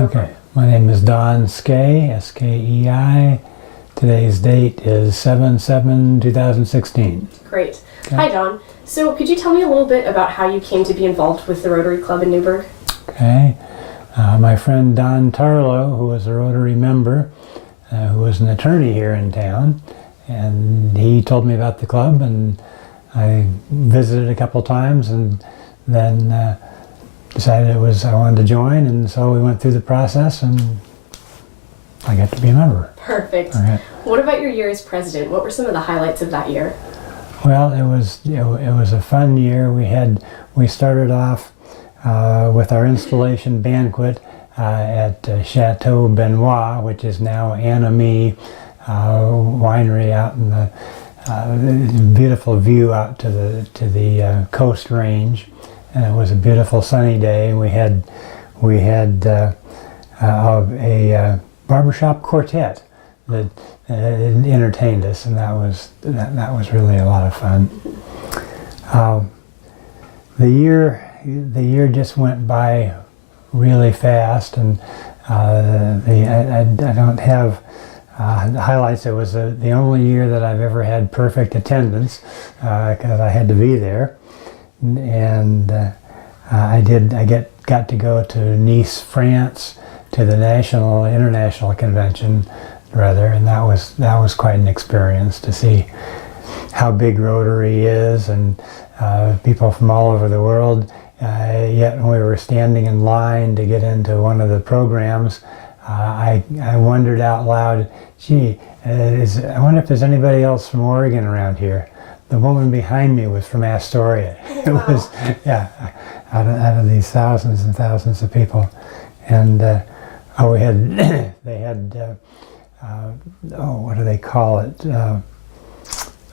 Go for it. My name is Don Skei, S-K-E-I. Today's date is 7/7/2016. Great. Okay. Hi, Don. So could you tell me a little bit about how you came to be involved with the Rotary Club in Newburgh? Okay. My friend Don Tarlow, who was a Rotary member, who was an attorney here in town, and he told me about the club, and I visited a couple times, and then decided I wanted to join, and so we went through the process, and I got to be a member. Perfect. Okay. What about your year as president? What were some of the highlights of that year? Well, it was a fun year. We started off with our installation banquet at Chateau Benoit, which is now Anami winery out in the beautiful view out to the Coast Range, and it was a beautiful sunny day. We had a barbershop quartet that entertained us, and that was really a lot of fun. The year just went by really fast, and I don't have highlights. It was the only year that I've ever had perfect attendance because I had to be there, and I got to go to Nice, France, to the international convention, rather, and that was quite an experience to see how big Rotary is, and people from all over the world. Yet when we were standing in line to get into one of the programs, I wondered out loud, gee, I wonder if there's anybody else from Oregon around here. The woman behind me was from Astoria. It was, yeah, out of these thousands and thousands of people. And they had, what do they call it?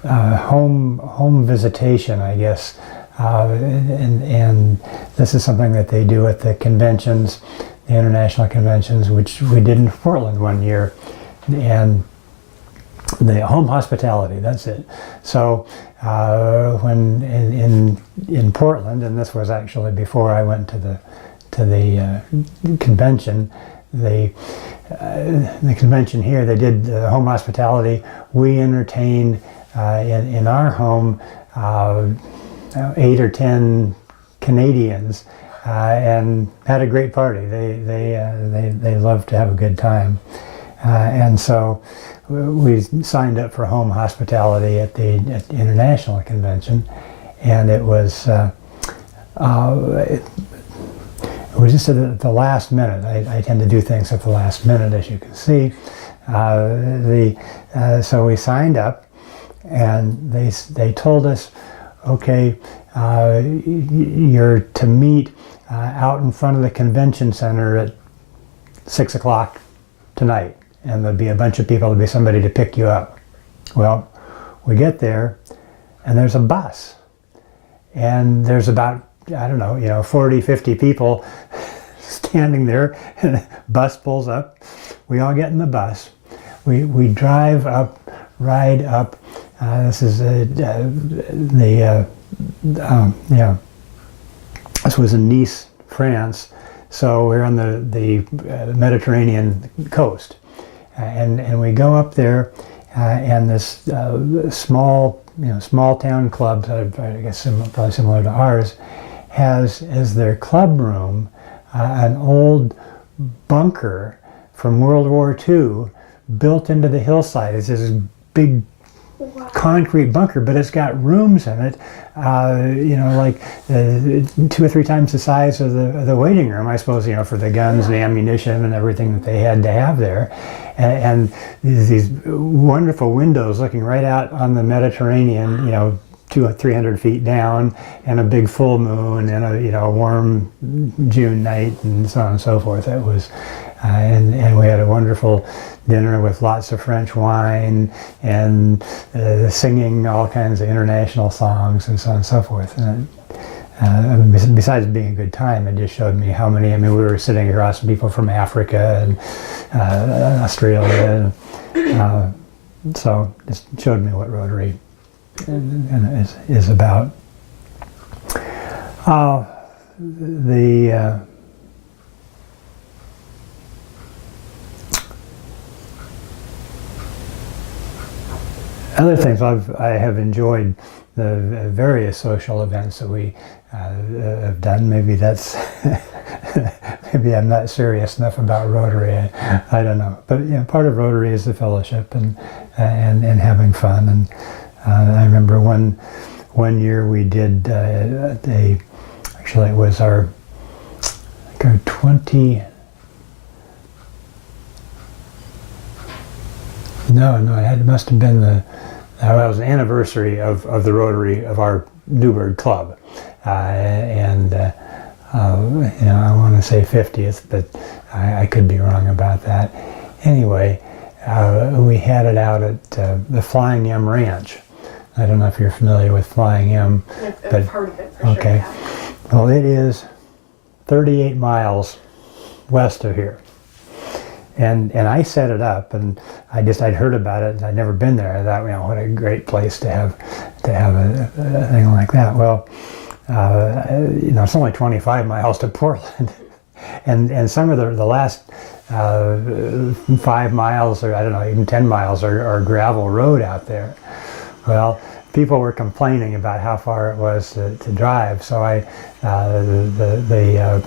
Home visitation, I guess. And this is something that they do at the conventions, the international conventions, which we did in Portland one year. And the home hospitality, that's it. So when in Portland, and this was actually before I went to the convention, the convention here, they did home hospitality. We entertained in our home 8 or 10 Canadians and had a great party. They love to have a good time, and so we signed up for home hospitality at the international convention, and it was just at the last minute. I tend to do things at the last minute, as you can see. So we signed up, and they told us, okay, you're to meet out in front of the convention center at 6 o'clock tonight, and there'll be a bunch of people, there'll be somebody to pick you up. Well, we get there, and there's a bus, and there's about, I don't know, 40, 50 people standing there, and the bus pulls up. We all get in the bus. We drive up, ride up. This is this was in Nice, France. So we're on the Mediterranean coast, and we go up there, and this small town club, I guess probably similar to ours, has as their club room an old bunker from World War II built into the hillside. It's this big concrete bunker, but it's got rooms in it, like 2 or 3 times the size of the waiting room, I suppose, for the guns, the ammunition, and everything that they had to have there. And these wonderful windows looking right out on the Mediterranean, 200 or 300 feet down, and a big full moon, and a warm June night, and so on and so forth. It was, and we had a wonderful dinner with lots of French wine, and singing all kinds of international songs, and so on and so forth. And besides being a good time, it just showed me how many. We were sitting across from people from Africa and Australia, and so it showed me what Rotary is about. Other things I have enjoyed the various social events that we have done. Maybe that's maybe I'm not serious enough about Rotary. I don't know. But part of Rotary is the fellowship and having fun. And I remember one year we did actually it was our 20. No, it must have been it was an anniversary of the Rotary of our Newburgh Club, I want to say 50th, but I could be wrong about that. Anyway, we had it out at the Flying M Ranch. I don't know if you're familiar with Flying M, I've heard of it for okay. sure. Yeah. Well, it is 38 miles west of here. And I set it up, and I'd heard about it, and I'd never been there. I thought, what a great place to have a thing like that. Well, it's only 25 miles to Portland, and some of the last 5 miles, or I don't know, even 10 miles, are gravel road out there. Well, people were complaining about how far it was to drive, so I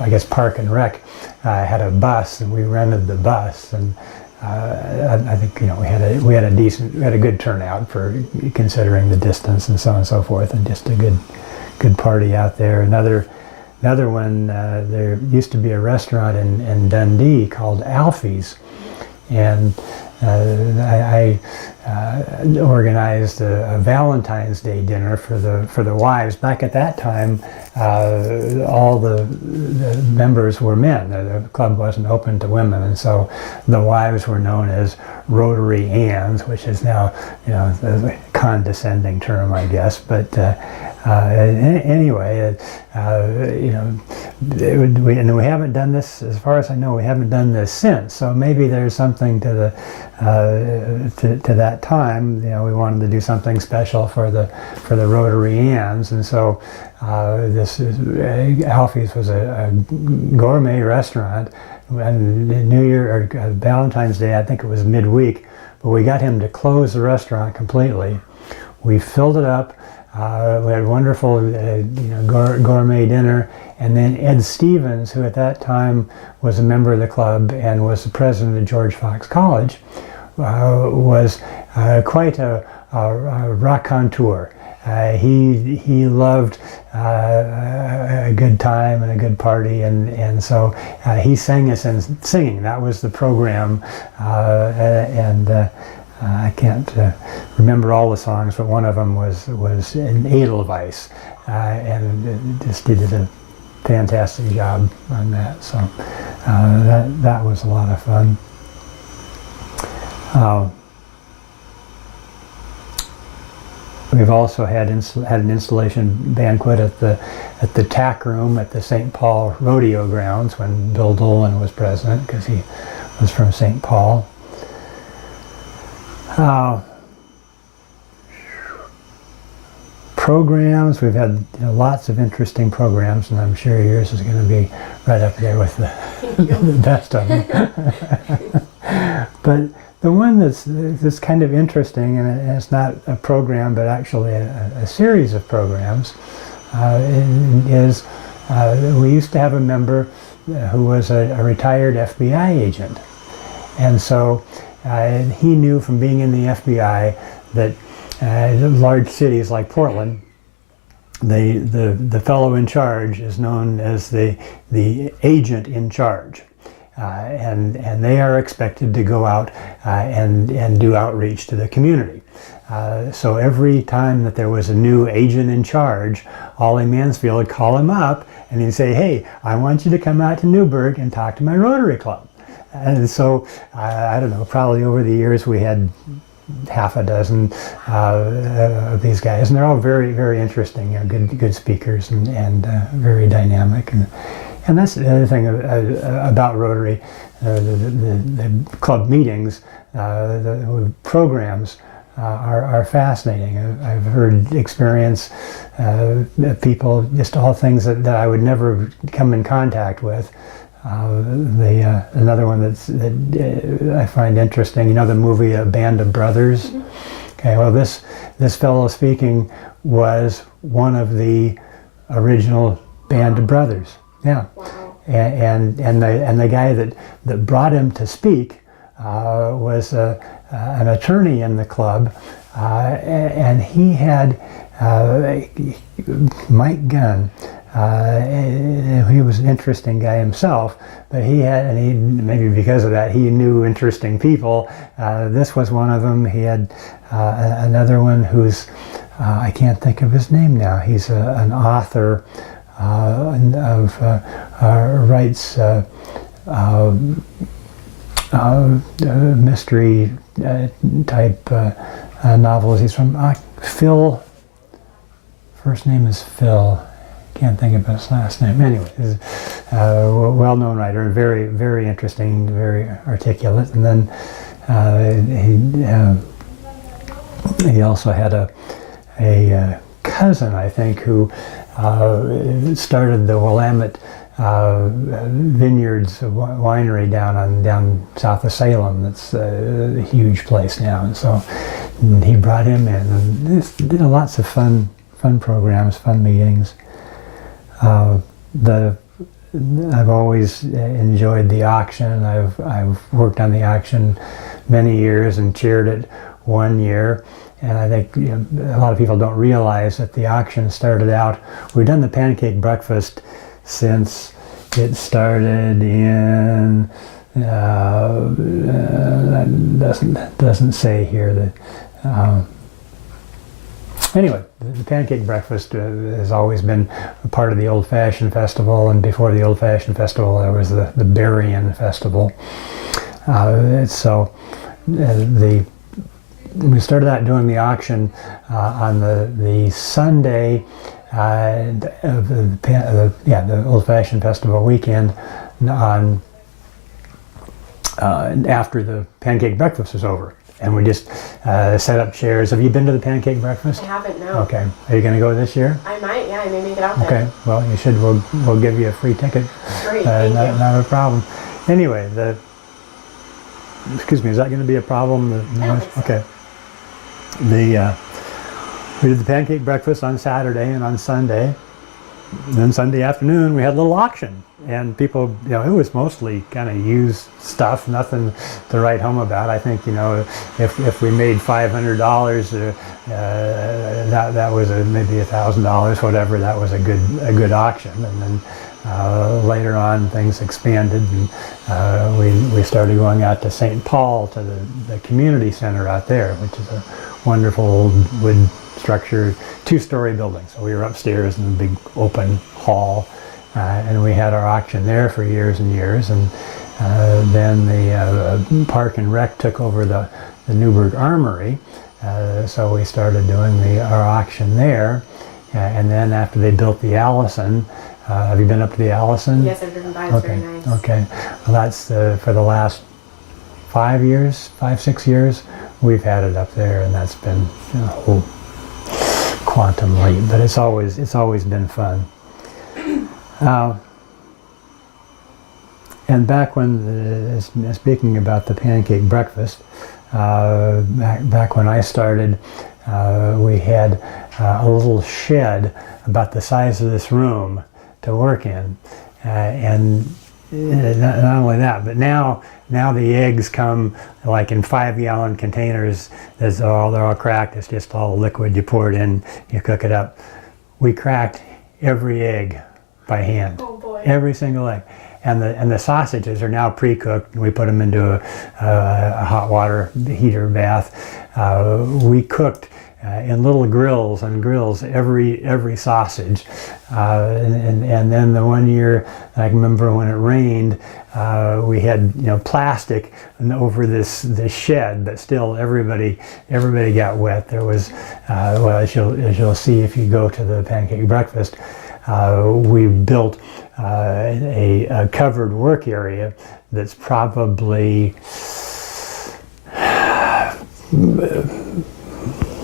guess Park and Rec had a bus, and we rented the bus, and I think we had a good turnout for considering the distance and so on and so forth, and just a good party out there. Another one, there used to be a restaurant in Dundee called Alfie's, and I organized a Valentine's Day dinner for the wives. Back at that time, all the members were men. The club wasn't open to women, and so the wives were known as Rotary Anns, which is now a condescending term, I guess. But anyway, we haven't done this, as far as I know, we haven't done this since. So maybe there's something to that time. We wanted to do something special for the Rotary Anns, and so Alfie's was a gourmet restaurant. And New Year or Valentine's Day, I think it was midweek, but we got him to close the restaurant completely. We filled it up. We had wonderful, gourmet dinner, and then Ed Stevens, who at that time was a member of the club and was the president of George Fox College, was quite a raconteur. He loved a good time and a good party, and so he sang us in singing. That was the program, I can't remember all the songs, but one of them was in Edelweiss, and just did a fantastic job on that. So that was a lot of fun. We've also had an installation banquet at the tack room at the St. Paul Rodeo Grounds when Bill Dolan was president, because he was from St. Paul. Programs, we've had lots of interesting programs, and I'm sure yours is going to be right up there with the best of them. But the one that's kind of interesting, and it's not a program but actually a series of programs, is we used to have a member who was a retired FBI agent, and so he knew from being in the FBI that large cities like Portland, the fellow in charge is known as the agent in charge, and they are expected to go out and do outreach to the community. So every time that there was a new agent in charge, Ollie Mansfield would call him up and he'd say, "Hey, I want you to come out to Newburgh and talk to my Rotary Club." And so, I don't know, probably over the years we had half a dozen of these guys, and they're all very, very interesting, good speakers and very dynamic. And that's the other thing about Rotary, the club meetings, the programs are fascinating. I've heard experience people, just all things that I would never come in contact with. Another one that I find interesting, the movie A Band of Brothers. Okay, well, this fellow speaking was one of the original band of brothers. Yeah. Wow. And the guy that brought him to speak was an attorney in the club, and he had Mike Gunn. He was an interesting guy himself, but maybe because of that, he knew interesting people. This was one of them. He had another one who's, I can't think of his name now. He's an author writes mystery type novels. He's from Phil. First name is Phil. Can't think of his last name. Anyway, he's a well-known writer, very, very interesting, very articulate. And then he also had a cousin, I think, who started the Willamette Vineyards winery down south of Salem. That's a huge place now, and so he brought him in, and did lots of fun programs, fun meetings. I've always enjoyed the auction. I've worked on the auction many years and chaired it 1 year. And I think a lot of people don't realize that the auction started out. We've done the pancake breakfast since it started in. That doesn't say here. Anyway, the pancake breakfast has always been a part of the Old Fashioned Festival, and before the Old Fashioned Festival, there was the Berrien Festival. We started out doing the auction on the Sunday of the Old Fashioned Festival weekend after the pancake breakfast was over. And we just set up chairs. Have you been to the pancake breakfast? I haven't, no. Okay. Are you going to go this year? I might, yeah. I may make it out there. Okay. Well, you should. We'll give you a free ticket. Great, thank you. Not a problem. Anyway, excuse me, is that going to be a problem? I don't think so. Okay. We did the pancake breakfast on Saturday and on Sunday. Then Sunday afternoon we had a little auction, and people, it was mostly kind of used stuff, nothing to write home about. I think if we made $500, that was maybe $1,000, whatever. That was a good auction, and then later on things expanded, and we started going out to St. Paul to the community center out there, which is a wonderful old wood structure, 2-story building. So we were upstairs in a big open hall, and we had our auction there for years and years. And then the Park and Rec took over the Newburgh Armory, so we started doing our auction there. And then after they built the Allison, have you been up to the Allison? Yes, I've driven by. It's very nice. Okay. Well, that's for the last 5-6 years, we've had it up there, and that's been a whole quantum leap. But it's always been fun. And back when, speaking about the pancake breakfast, back when I started, we had a little shed about the size of this room to work in, and not only that, but now the eggs come like in 5-gallon containers. They're all cracked. It's just all liquid. You pour it in, you cook it up. We cracked every egg by hand. Oh boy. Every single egg. And the sausages are now pre-cooked. We put them into a hot water heater bath. We cooked in little grills every sausage, and then the one year I can remember when it rained, we had plastic over this shed, but still everybody got wet. There was as you'll see if you go to the pancake breakfast, we built a covered work area that's probably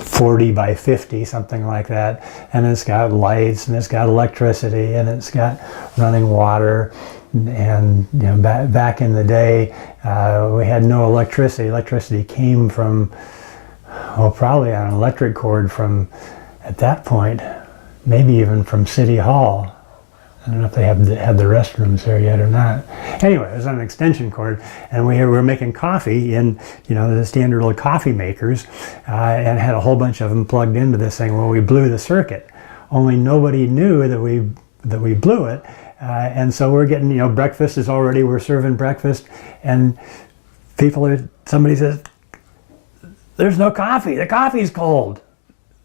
40 by 50, something like that, and it's got lights, and it's got electricity, and it's got running water. And back in the day, we had no electricity. Electricity came from well, probably on an electric cord from, at that point, maybe even from City Hall. I don't know if they had the restrooms there yet or not. Anyway, it was on an extension cord, and we were making coffee in, the standard old coffee makers, and had a whole bunch of them plugged into this thing. Well, we blew the circuit, only nobody knew that we blew it, and so we're getting, breakfast is already, we're serving breakfast, and somebody says, "There's no coffee. The coffee's cold."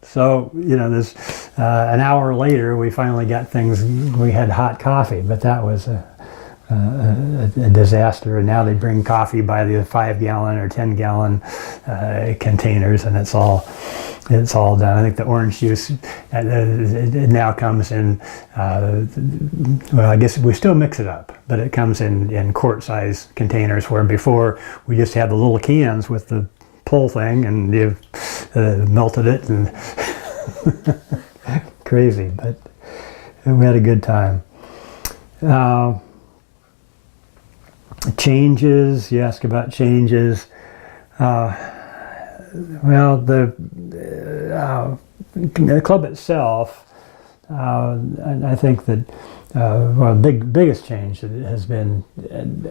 So, this an hour later, we finally got things. We had hot coffee, but that was a disaster. And now they bring coffee by the 5-gallon or 10-gallon containers, and it's all done. I think the orange juice it now comes in. Well, I guess we still mix it up, but it comes in quart-size containers, where before we just had the little cans with the pull thing, and you melted it, and crazy, but we had a good time. Changes, you ask about changes. Well, the club itself, I think that biggest change has been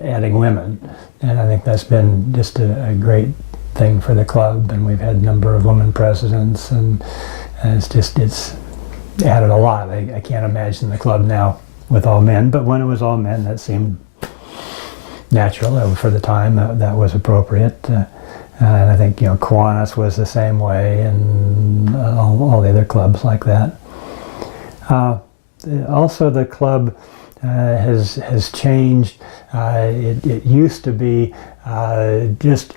adding women, and I think that's been just a great thing for the club, and we've had a number of women presidents, and it's added a lot. I can't imagine the club now with all men, but when it was all men, that seemed natural. For the time, that was appropriate. And I think, Kiwanis was the same way, and all the other clubs like that. Also, the club has changed. It used to be just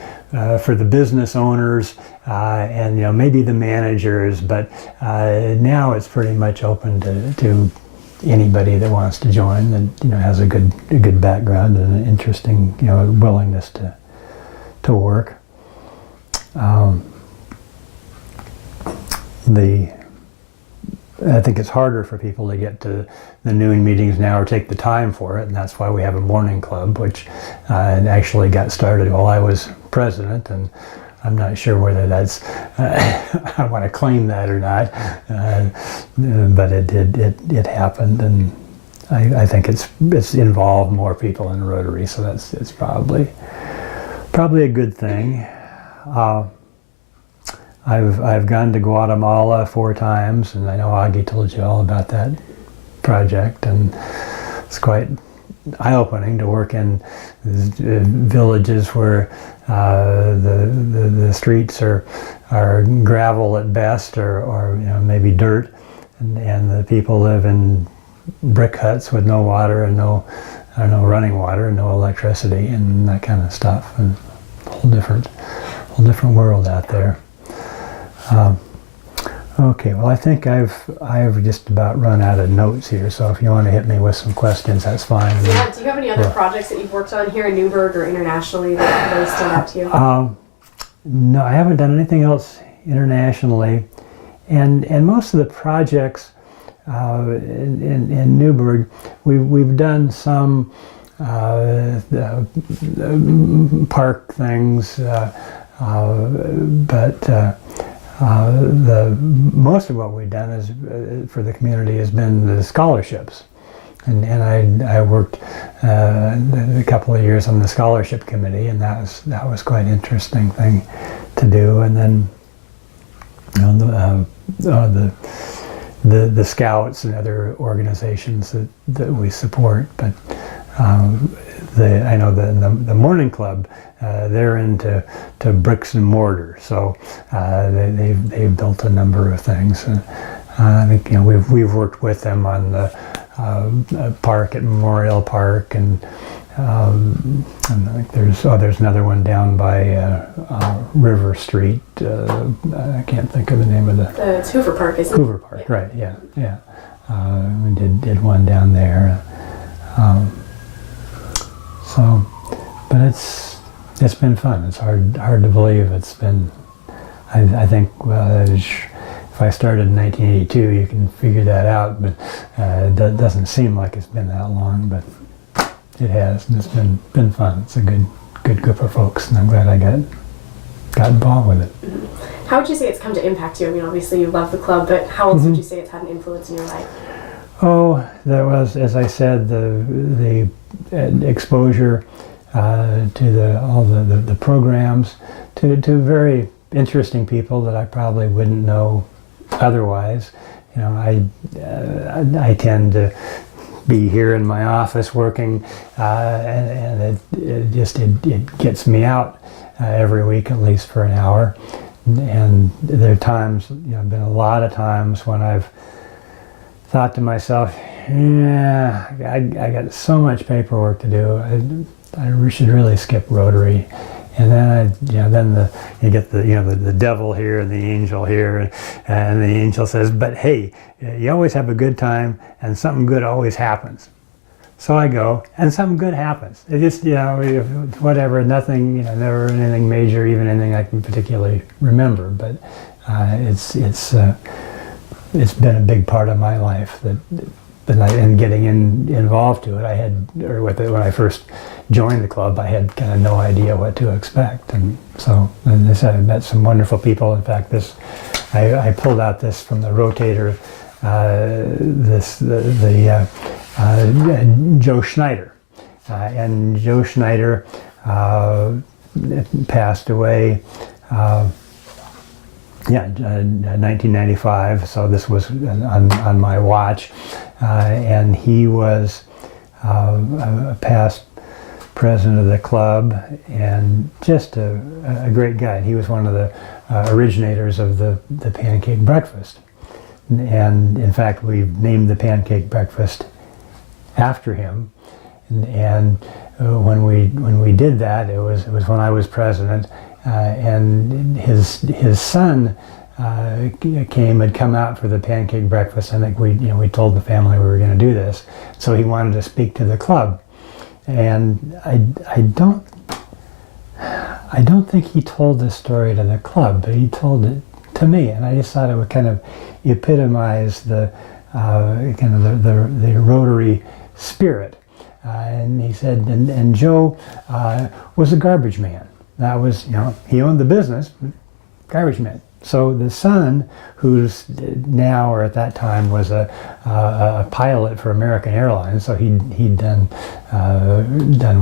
for the business owners and maybe the managers, but now it's pretty much open to anybody that wants to join, that has a good background and an interesting willingness to work. I think it's harder for people to get to the noon meetings now or take the time for it, and that's why we have a morning club, which actually got started while I was president, and I'm not sure whether that's I want to claim that or not, but it happened, and I think it's involved more people in Rotary, so it's probably a good thing. I've gone to Guatemala 4 times, and I know Augie told you all about that project, and it's quite eye-opening to work in villages where the streets are gravel at best, or maybe dirt, and the people live in brick huts with no water and no running water and no electricity and that kind of stuff, and a whole different world out there. Okay, well, I think I've just about run out of notes here, so if you want to hit me with some questions, that's fine. Yeah, do you have any other projects that you've worked on here in Newburgh or internationally that really stand out to you? No, I haven't done anything else internationally, and most of the projects in Newburgh, we've done some park things, but the most of what we've done is for the community has been the scholarships, and I worked a couple of years on the scholarship committee, and that was quite an interesting thing to do. And then the scouts and other organizations that we support, but I know the morning club, they're into bricks and mortar, so they've built a number of things. I think we've worked with them on the park at Memorial Park, and I think there's another one down by River Street. I can't think of the name of it's Hoover Park, isn't it? Hoover Park, right? Yeah. We did one down there. But it's been fun. It's hard to believe it's been. I think if I started in 1982, you can figure that out, but it doesn't seem like it's been that long, but it has, and it's been fun. It's a good group of folks, and I'm glad I got got involved with it. How would you say it's come to impact you? I mean, obviously you love the club, but how else would you say it's had an influence in your life? Oh, there was, as I said, the exposure to all the programs, to very interesting people that I probably wouldn't know otherwise. You know, I tend to be here in my office working, and it gets me out every week at least for an hour. And there are times, been a lot of times when I've thought to myself, yeah, I got so much paperwork to do. I should really skip Rotary. And then you get the devil here and the angel here, and the angel says, but hey, you always have a good time, and something good always happens. So I go, and something good happens. It just, whatever, nothing, never anything major, even anything I can particularly remember. But it's been a big part of my life and getting involved to it. When I first joined the club, I had kind of no idea what to expect, and so I said, I met some wonderful people. In fact, I pulled out this from the rotator. Joe Schneider, and Joe Schneider passed away. 1995. So this was on my watch, and he was a past president of the club and just a great guy. He was one of the originators of the pancake breakfast. And in fact, we named the pancake breakfast after him. And when we did that, it was when I was president, and his son had come out for the pancake breakfast. I think we told the family we were going to do this, so he wanted to speak to the club, and I don't think he told this story to the club, but he told it to me, and I just thought it would kind of epitomize the Rotary spirit. And he said, and Joe was a garbage man. That was, he owned the business, garbage man. So the son, who's now or at that time was a pilot for American Airlines, so he'd done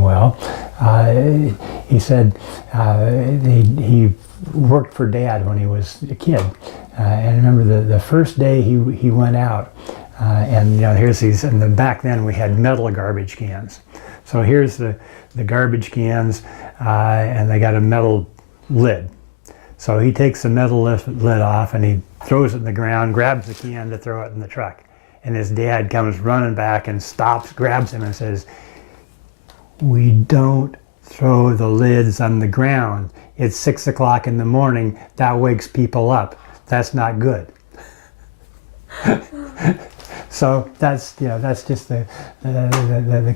well. He said he worked for Dad when he was a kid, and I remember the first day he went out, and here's these. And back then we had metal garbage cans, so here's the garbage cans, and they got a metal lid. So he takes the metal lid off and he throws it in the ground, grabs the can to throw it in the truck. And his dad comes running back and stops, grabs him and says, "We don't throw the lids on the ground. It's 6 o'clock in the morning. That wakes people up. That's not good." So that's just the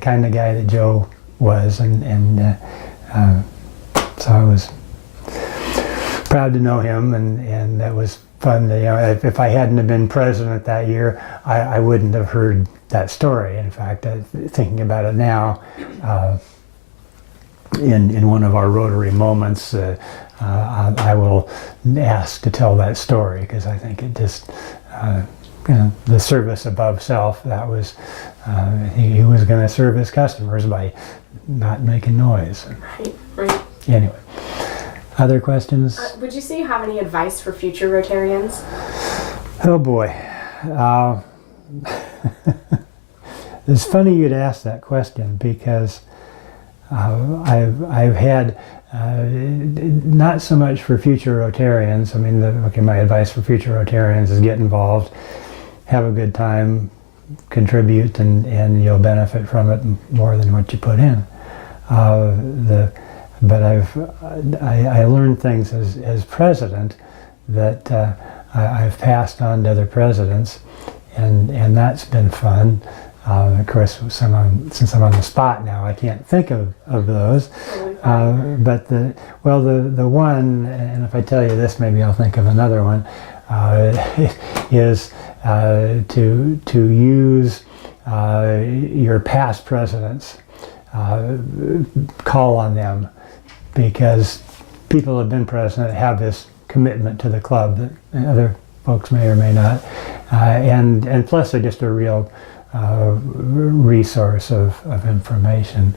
kind of guy that Joe was, and so I was proud to know him, and that was fun. If I hadn't have been president that year, I wouldn't have heard that story. In fact, thinking about it now, in one of our Rotary moments, I will ask to tell that story, because I think it just, the service above self, that was, he was going to serve his customers by not making noise. Right. Anyway. Other questions? Would you say you have any advice for future Rotarians? Oh boy. It's funny you'd ask that question, because I've had, not so much for future Rotarians. I mean, my advice for future Rotarians is get involved, have a good time, contribute, and you'll benefit from it more than what you put in. But I learned things as president that I've passed on to other presidents, and that's been fun. Of course, since I'm on the spot now, I can't think of those. But the one, and if I tell you this, maybe I'll think of another one, is to use your past presidents, call on them. Because people who have been president have this commitment to the club that other folks may or may not, and plus they're just a real resource of information.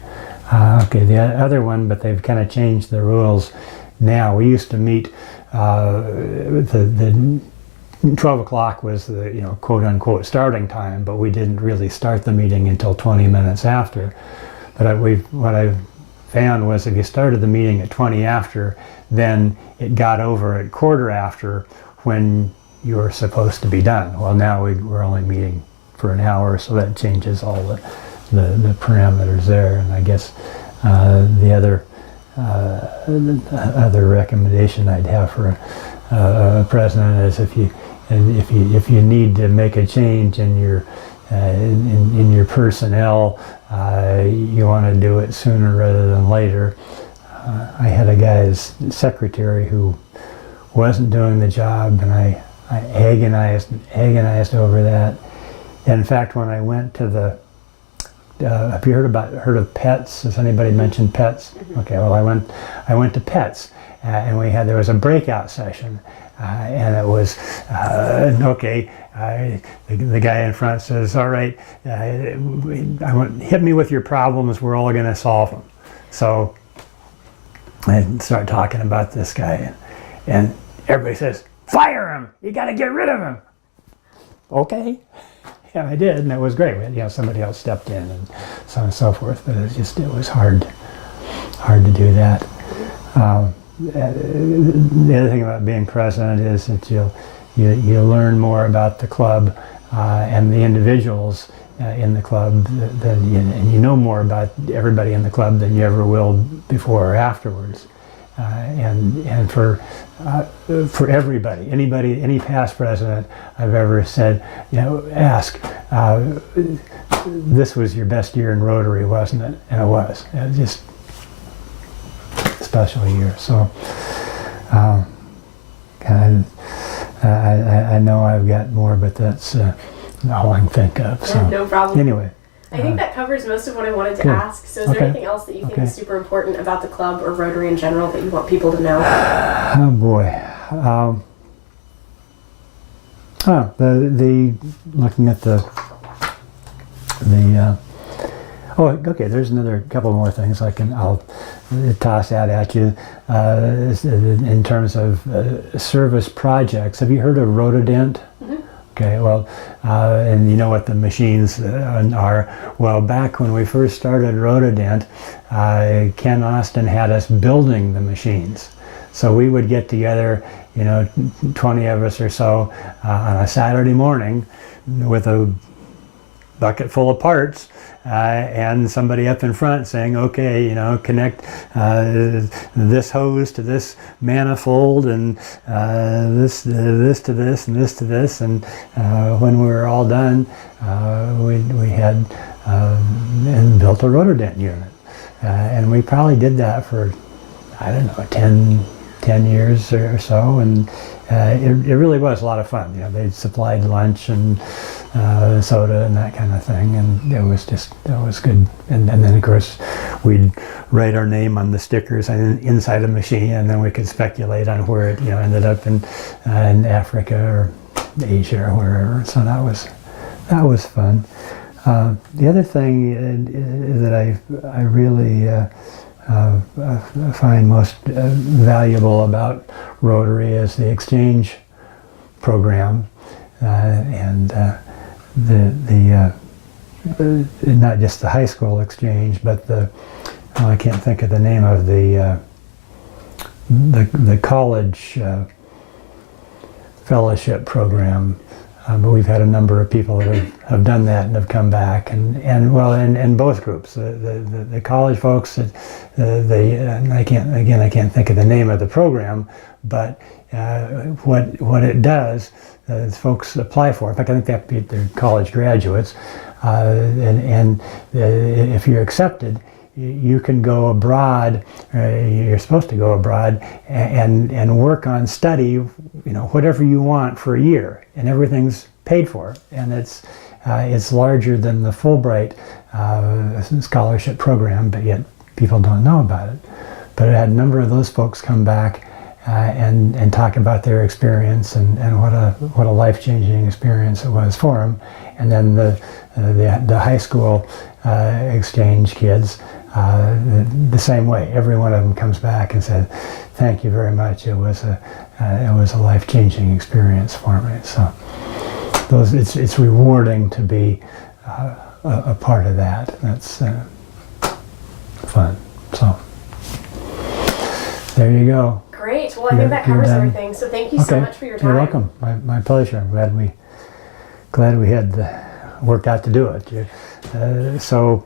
Okay, the other one, but they've kind of changed the rules now. We used to meet, the 12 o'clock was the, you know, quote unquote starting time, but we didn't really start the meeting until 20 minutes after. But what I've found was if you started the meeting at 20 after, then it got over at quarter after when you were supposed to be done. Well, now we're only meeting for an hour, so that changes all the parameters there. And I guess the other recommendation I'd have for a president is if you need to make a change in your personnel, you want to do it sooner rather than later. I had a guy's secretary who wasn't doing the job, and I agonized over that. In fact, when I went to the have you heard of PETS? Has anybody mentioned PETS? Okay, well, I went to PETS, and there was a breakout session, and it was okay. The guy in front says, "All right, hit me with your problems. We're all going to solve them." So I start talking about this guy, and everybody says, "Fire him! You got to get rid of him." Okay. Yeah, I did, and it was great. You know, somebody else stepped in, and so on and so forth. But it was hard to do that. The other thing about being president is that you learn more about the club and the individuals in the club and you know more about everybody in the club than you ever will before or afterwards. And for everybody, any past president I've ever said, you know, ask, this was your best year in Rotary, wasn't it? And it was. It was just a special year. So I know I've got more, but that's all I can think of. So no problem. Anyway. I think that covers most of what I wanted to Good. ask. So is there anything else that you think is super important about the club or Rotary in general that you want people to know? Oh boy. The looking at the oh, okay, there's another couple more things I'll toss out at you in terms of service projects. Have you heard of Rotodent? Mm-hmm. Okay, well, and you know what the machines are. Well, back when we first started Rotodent, Ken Austin had us building the machines. So we would get together, you know, 20 of us or so on a Saturday morning with a bucket full of parts and somebody up in front saying, okay, you know, connect this hose to this manifold and this to this and this to this, and when we were all done, we had and built a Rotodent unit, and we probably did that for, I don't know, 10 years or so, and it really was a lot of fun. You know, they supplied lunch and soda and that kind of thing, and it was good. And then of course we'd write our name on the stickers inside a machine, and then we could speculate on where it, you know, ended up in Africa or Asia or wherever. So that was fun. The other thing that I really find most valuable about Rotary is the exchange program, and the not just the high school exchange, but I can't think of the name of the college fellowship program. But we've had a number of people that have done that and have come back, and both groups, the college folks, I can't think of the name of the program, but what it does is folks apply for. In fact, I think they have to be they're college graduates, and if you're accepted, you can go abroad. You're supposed to go abroad and work on study, you know, whatever you want for a year, and everything's paid for. And it's larger than the Fulbright scholarship program, but yet people don't know about it. but I had a number of those folks come back and talk about their experience and what a life-changing experience it was for them. And then the high school exchange kids, the same way. Every one of them comes back and said, "Thank you very much. It was a life-changing experience for me." So it's rewarding to be a part of that. That's fun. So there you go. Great. Well, I think that covers everything. So thank you so much for your time. You're welcome. My pleasure. I'm glad we had worked out to do it. So